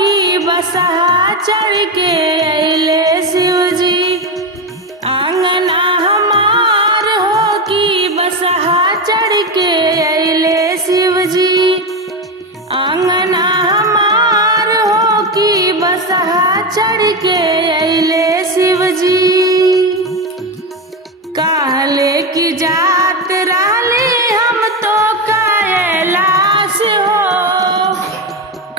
कि बसहा चढ़ के अइले शिवजी। आंगना हमार हो कि बसहा चढ़ के अइले शिवजी। आंगना हमार हो कि बसहा चढ़ के अइले शिवजी। कहले की जात रहली हम तो कैलाश हो।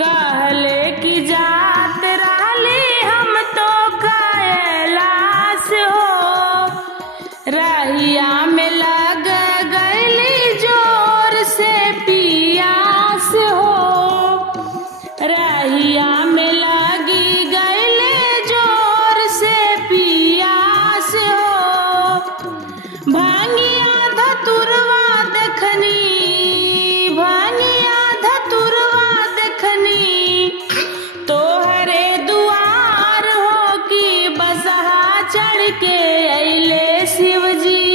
कहले की जात रहली हम तो कैलाश हो। रहिया में लग गईली जोर से पियास हो। रहिया में लगी गईले जोर से पियास हो। भांगिया धतुरवा देखनी, भांगिया धतुरवा देखनी, तोहरे दुआर हो कि बसहा चढ़ के अइले शिवजी।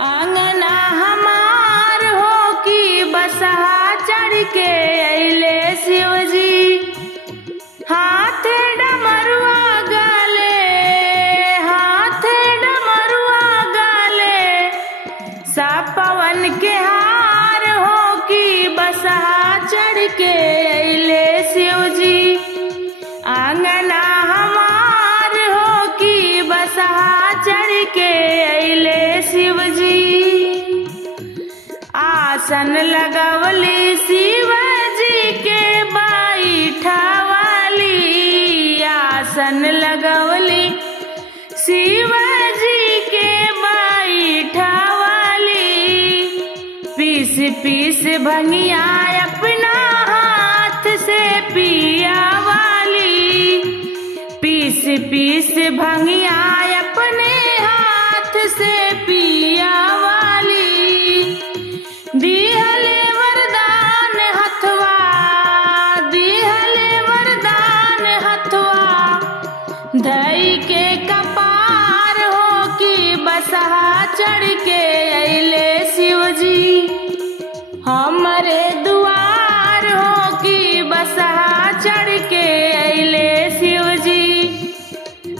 आंगना हमार हो कि बसहा चढ़ के अइले शिवजी। हाथ डमरुआ गाले, हाथ डमरुआ गाले, सापवन के हार हो कि बसहा चढ़ के अइले शिवजी। आंगना हमार हो कि बसहा चढ़ के अइले शिवजी। आसन लगवली शिवजी के बैठवाली। आसन लगवली शिवजी के बैठवाली। पीस पीस भंगिया अपना हाथ से पियावाली। पीस पीस भंगिया अपने हाथ से पियावाली। दिहले वरदान हथवा, दिहले वरदान हथवा, धई के कपार हो कि बसहा चढ़ के अइले शिवजी। हमरे दुआर हो कि बसहा चढ़ के अइले शिवजी।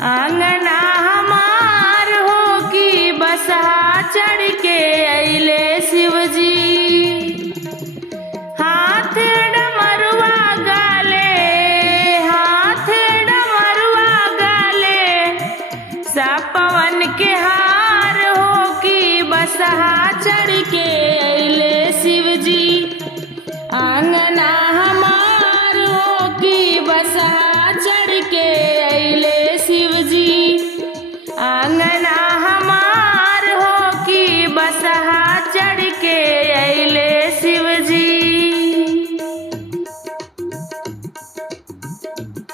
आंगना हमार हो कि बसहा चढ़ के अइले शिवजी। हाथ डमरुआ गाले, हाथ डमरुआ गाले, सापवन के हार हो कि बसहा चढ़ के अइले शिवजी। आंगना हमार हो कि बसहा चढ़ के